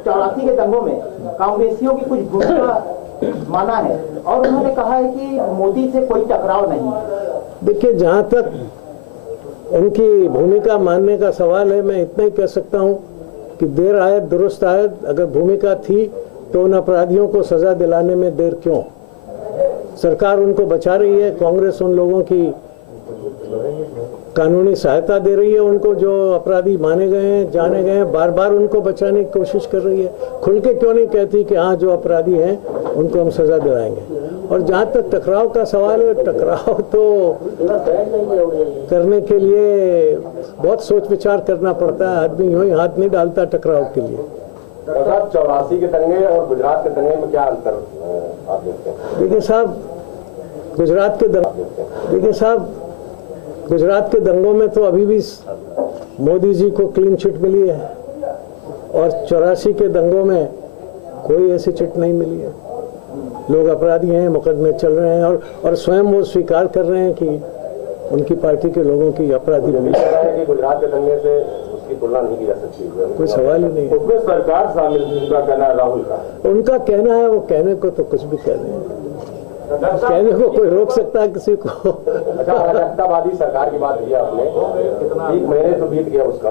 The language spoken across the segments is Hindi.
84 के दंगों में कांग्रेसियों की कुछ भूमिका माना है और उन्होंने कहा है कि मोदी से कोई टकराव नहीं है। देखिए, जहां तक उनकी भूमिका मानने का सवाल है, मैं इतना ही कह सकता हूं कि देर आयत दुरुस्त आयत। अगर भूमिका थी तो उन अपराधियों को सजा दिलाने में देर क्यों? सरकार उनको बचा रही है, कांग्रेस उन लोगों की कानूनी सहायता दे रही है, उनको जो अपराधी माने गए हैं, जाने गए हैं, बार बार उनको बचाने की कोशिश कर रही है। खुल के क्यों नहीं कहती कि हाँ, जो अपराधी हैं उनको हम सजा दिलाएंगे। और जहाँ तक टकराव का सवाल है, टकराव तो करने के लिए बहुत सोच विचार करना पड़ता है। आदमी यूं ही हाथ नहीं डालता टकराव के लिए। 84 के दंगे और गुजरात के दंगे में क्या अंतर आप देखते हैं? देखिए साहब, गुजरात के दंगों में तो अभी भी मोदी जी को क्लीन चिट मिली है और 84 के दंगों में कोई ऐसी चिट नहीं मिली है। लोग अपराधी हैं, मुकदमे चल रहे हैं और स्वयं वो स्वीकार कर रहे हैं कि उनकी पार्टी के लोगों की अपराधी बनी है कि गुजरात के दंगे से उसकी तुलना नहीं की जा सकती। कोई सवाल ही नहीं है। उसमें सरकार शामिल, उनका कहना है, राहुल का उनका कहना है, वो कहने को तो कुछ भी कह रहे हैं, कहने को कोई रोक सकता है किसी को? अच्छा, अराजकतावादी सरकार की बात की आपने, 1 महीने तो बीत गया उसका,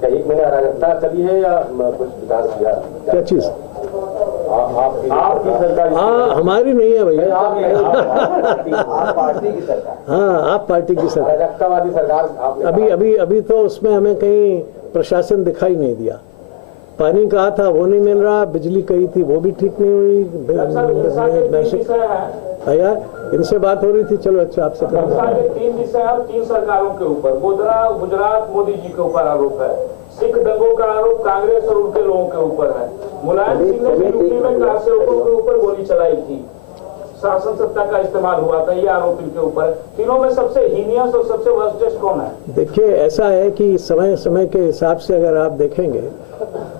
क्या 1 महीने अराजकता चली है या कुछ विकास किया? क्या चीज? आपकी सरकार? हाँ, हमारी नहीं है भैया, आप पार्टी की सरकार। हाँ, आप पार्टी की सरकार। अराजकतावादी सरकार अभी तो उसमें हमें कहीं प्रशासन दिखाई नहीं दिया। पानी कहा था वो नहीं मिल रहा, बिजली कही थी वो भी ठीक नहीं हुई। यार, इनसे बात हो रही थी, चलो अच्छा आपसे करो। 3 विषय 3 सरकारों के ऊपर, गुजरात मोदी जी के ऊपर आरोप है, सिख दंगों का आरोप कांग्रेस और उनके लोगों के ऊपर है, मुलायम सिंह ने यूपी में कार सेवकों के ऊपर गोली चलाई थी, शासन सत्ता का इस्तेमाल हुआ था, ये आरोप इनके ऊपर। तीनों में सबसे हीनियस और सबसे वर्स्टेस्ट कौन है? देखिए, ऐसा है कि समय समय के हिसाब से अगर आप देखेंगे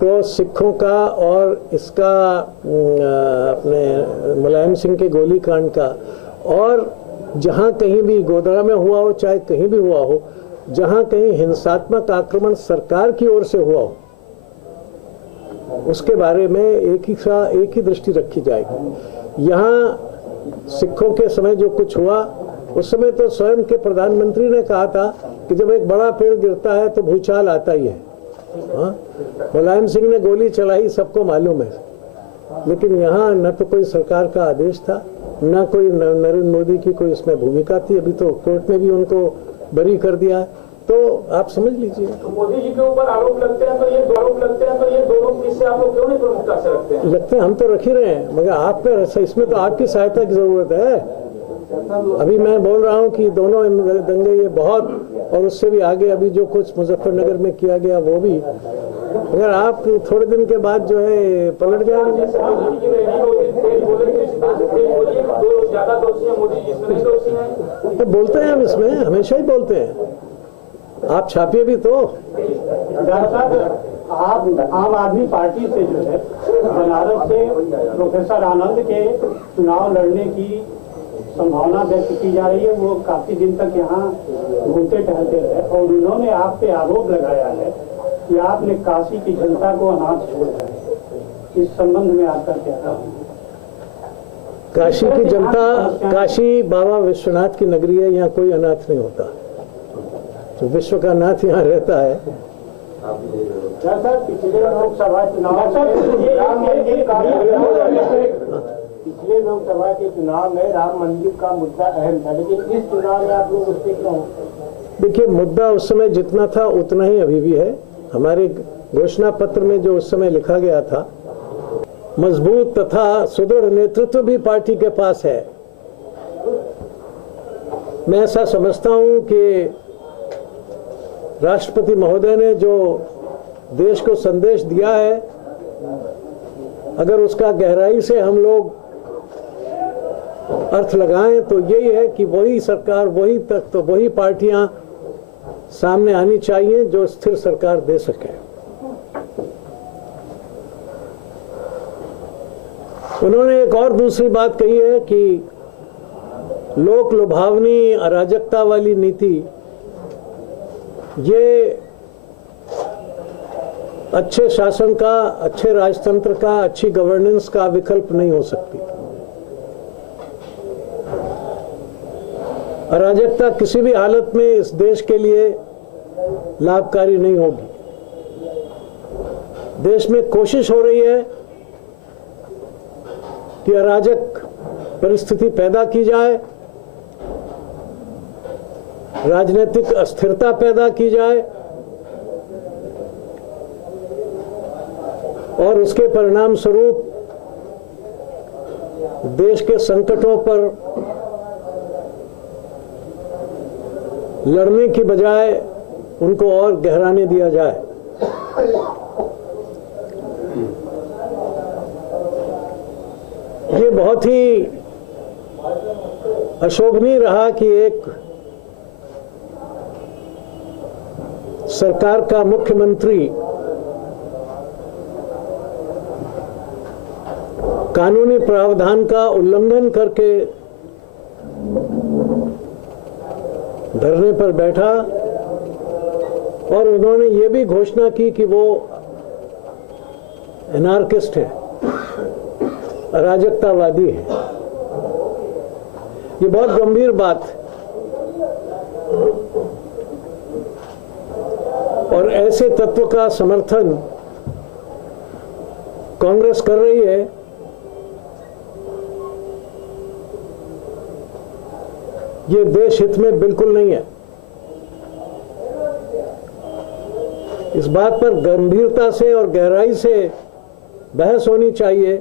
तो सिखों का और इसका अपने मुलायम सिंह के गोलीकांड का, और जहां कहीं भी गोधरा में हुआ हो, चाहे कहीं भी हुआ हो, जहां कहीं हिंसात्मक आक्रमण सरकार की ओर से हुआ हो, उसके बारे में एक ही दृष्टि रखी जाएगी। यहाँ सिखों के समय जो कुछ हुआ, उस समय तो स्वयं के प्रधानमंत्री ने कहा था कि जब एक बड़ा पेड़ गिरता है तो भूचाल आता ही है। हाँ, मुलायम सिंह ने गोली चलाई, सबको मालूम है। लेकिन यहाँ न तो कोई सरकार का आदेश था, न कोई नरेंद्र मोदी की कोई इसमें भूमिका थी। अभी तो कोर्ट ने भी उनको बरी कर दिया, तो आप समझ लीजिए। तो मोदी जी के ऊपर आरोप लगते हैं तो ये दोनों किससे आप लोग क्यों नहीं प्रमुखता से रखते हैं? लगते हैं, हम तो रख ही रहे हैं, मगर आप पे इसमें तो आपकी सहायता की जरूरत है। अभी मैं बोल रहा हूँ कि दोनों दंगे ये बहुत, और उससे भी आगे अभी जो कुछ मुजफ्फरनगर में किया गया वो भी, अगर आप थोड़े दिन के बाद जो है पलट जाएंगे। तो बोलते हैं हम, इसमें हमेशा ही बोलते हैं, आप छापिए भी तो। आप आम आदमी पार्टी से जो है बनारस से प्रोफेसर आनंद के चुनाव लड़ने की संभावना व्यक्त की जा रही है। वो काफी दिन तक यहाँ घूमते टहलते रहे और उन्होंने आप पे आरोप लगाया है कि आपने काशी की जनता को अनाथ छोड़ दिया है। इस संबंध में आपका क्या है? काशी की जनता, काशी बाबा विश्वनाथ की नगरी है, यहाँ कोई अनाथ नहीं होता। तो विश्व का नाथ यहाँ रहता है। पिछले लोकसभा के चुनाव में राम मंदिर का मुद्दा अहम था, लेकिन इस चुनाव में आप लोग उससे क्यों? देखिए, मुद्दा उस समय जितना था उतना ही अभी भी है। हमारे घोषणा पत्र में जो उस समय लिखा गया था, मजबूत तथा सुदृढ़ नेतृत्व भी पार्टी के पास है। मैं ऐसा समझता हूं कि राष्ट्रपति महोदय ने जो देश को संदेश दिया है, अगर उसका गहराई से हम लोग अर्थ लगाएं तो यही है कि वही सरकार, वही तख्त, वही पार्टियां सामने आनी चाहिए जो स्थिर सरकार दे सके। उन्होंने एक और दूसरी बात कही है कि लोक लुभावनी अराजकता वाली नीति, ये अच्छे शासन का, अच्छे राजतंत्र का, अच्छी गवर्नेंस का विकल्प नहीं हो सकती। अराजकता किसी भी हालत में इस देश के लिए लाभकारी नहीं होगी। देश में कोशिश हो रही है कि अराजक परिस्थिति पैदा की जाए, राजनीतिक अस्थिरता पैदा की जाए और उसके परिणाम स्वरूप देश के संकटों पर लड़ने की बजाय उनको और गहराने दिया जाए। ये बहुत ही अशोभनीय रहा कि एक सरकार का मुख्यमंत्री कानूनी प्रावधान का उल्लंघन करके धरने पर बैठा और उन्होंने ये भी घोषणा की कि वो एनार्किस्ट है, अराजकतावादी है। ये बहुत गंभीर बात है और ऐसे तत्व का समर्थन कांग्रेस कर रही है। ये देश हित में बिल्कुल नहीं है। इस बात पर गंभीरता से और गहराई से बहस होनी चाहिए।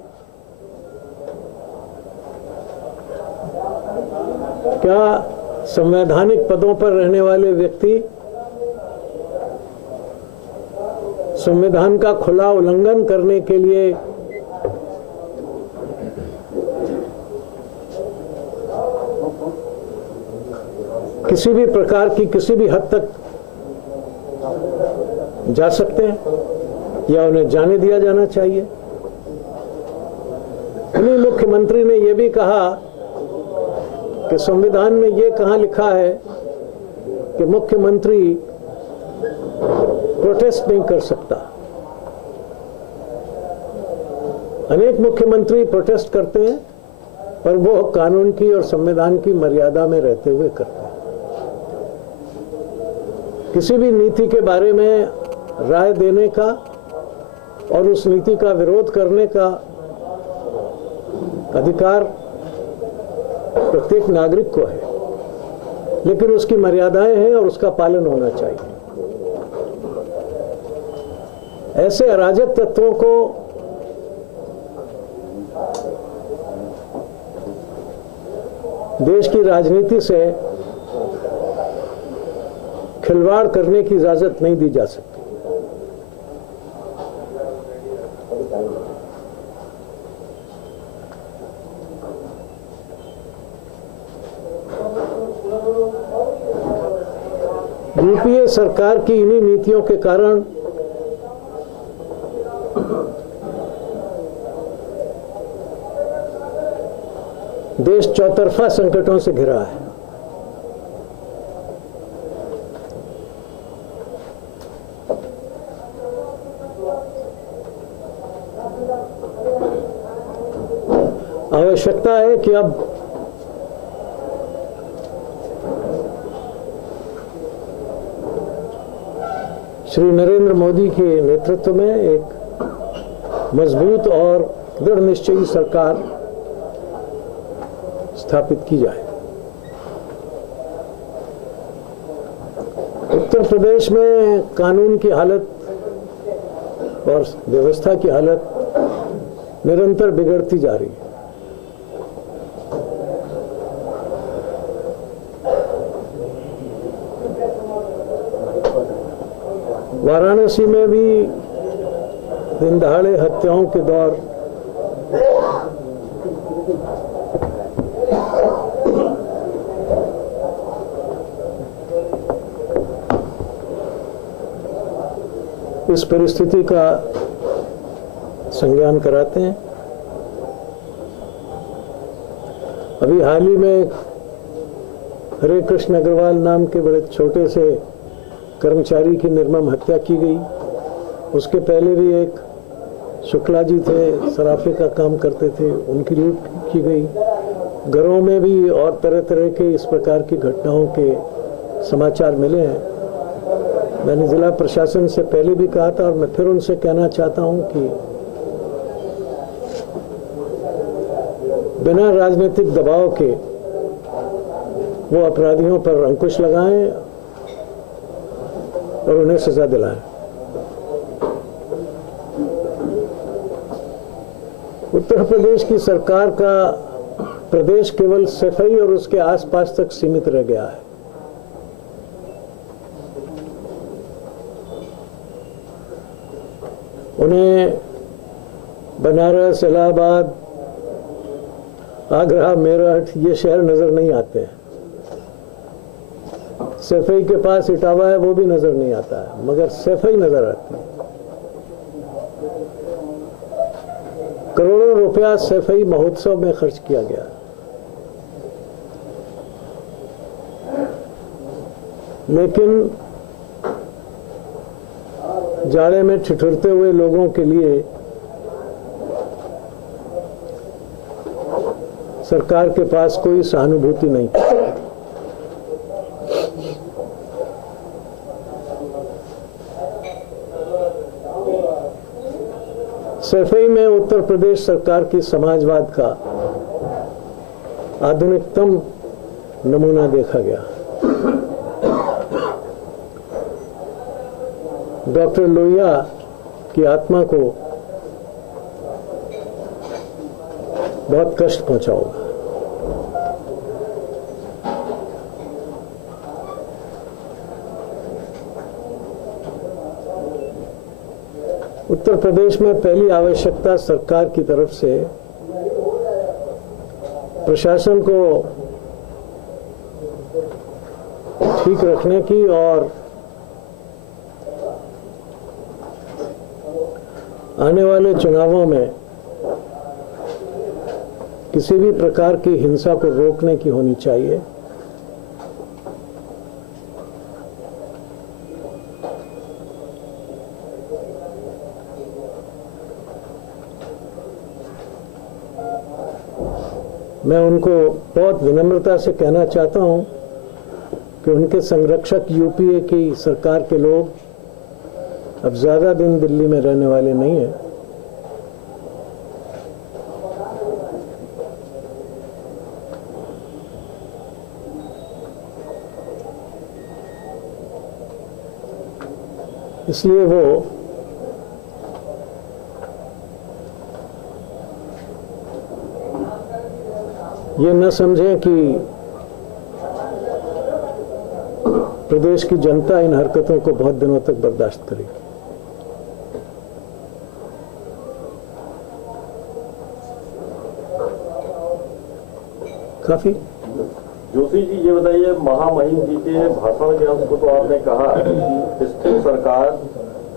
क्या संवैधानिक पदों पर रहने वाले व्यक्ति संविधान का खुला उल्लंघन करने के लिए किसी भी प्रकार की, किसी भी हद तक जा सकते हैं या उन्हें जाने दिया जाना चाहिए? उन्हीं मुख्यमंत्री ने यह भी कहा कि संविधान में यह कहाँ लिखा है कि मुख्यमंत्री प्रोटेस्ट नहीं कर सकता। अनेक मुख्यमंत्री प्रोटेस्ट करते हैं पर वो कानून की और संविधान की मर्यादा में रहते हुए करते हैं। किसी भी नीति के बारे में राय देने का और उस नीति का विरोध करने का अधिकार प्रत्येक नागरिक को है, लेकिन उसकी मर्यादाएं हैं और उसका पालन होना चाहिए। ऐसे अराजक तत्वों को देश की राजनीति से खिलवाड़ करने की इजाजत नहीं दी जा सकती। यूपीए सरकार की इन्हीं नीतियों के कारण देश चौतरफा संकटों से घिरा है। आवश्यकता है कि अब श्री नरेंद्र मोदी के नेतृत्व में एक मजबूत और दृढ़ निश्चयी सरकार स्थापित की जाए। उत्तर प्रदेश में कानून की हालत और व्यवस्था की हालत निरंतर बिगड़ती जा रही है। वाराणसी में भी दिन दहाड़े हत्याओं के दौर इस परिस्थिति का संज्ञान कराते हैं। अभी हाल ही में हरे कृष्ण अग्रवाल नाम के बड़े छोटे से कर्मचारी की निर्मम हत्या की गई। उसके पहले भी एक शुक्ला जी थे, सराफे का काम करते थे, उनकी लूट की गई। घरों में भी और तरह तरह के इस प्रकार की घटनाओं के समाचार मिले हैं। मैंने जिला प्रशासन से पहले भी कहा था और मैं फिर उनसे कहना चाहता हूं कि बिना राजनीतिक दबाव के वो अपराधियों पर अंकुश लगाएं और उन्हें सजा दिलाएं। उत्तर प्रदेश की सरकार का प्रदेश केवल सफाई और उसके आसपास तक सीमित रह गया है। उन्हें बनारस, इलाहाबाद, आगरा, मेरठ ये शहर नजर नहीं आते हैं। सफाई के पास इटावा है, वो भी नजर नहीं आता है, मगर सफाई नजर आती है। करोड़ों रुपया सफाई महोत्सव में खर्च किया गया। लेकिन जाड़े में ठिठुरते हुए लोगों के लिए सरकार के पास कोई सहानुभूति नहीं। सफाई में उत्तर प्रदेश सरकार की समाजवाद का आधुनिकतम नमूना देखा गया। डॉक्टर लोहिया की आत्मा को बहुत कष्ट पहुंचा होगा। उत्तर प्रदेश में पहली आवश्यकता सरकार की तरफ से प्रशासन को ठीक रखने की और आने वाले चुनावों में किसी भी प्रकार की हिंसा को रोकने की होनी चाहिए। मैं उनको बहुत विनम्रता से कहना चाहता हूं कि उनके संरक्षक यूपीए की सरकार के लोग अब ज्यादा दिन दिल्ली में रहने वाले नहीं हैं। इसलिए वो ये न समझें कि प्रदेश की जनता इन हरकतों को बहुत दिनों तक बर्दाश्त करेगी। काफी जोशी जी, ये बताइए, महामहिम जी के भाषण के अंश को तो आपने कहा कि स्थिर सरकार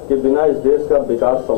के बिना इस देश का विकास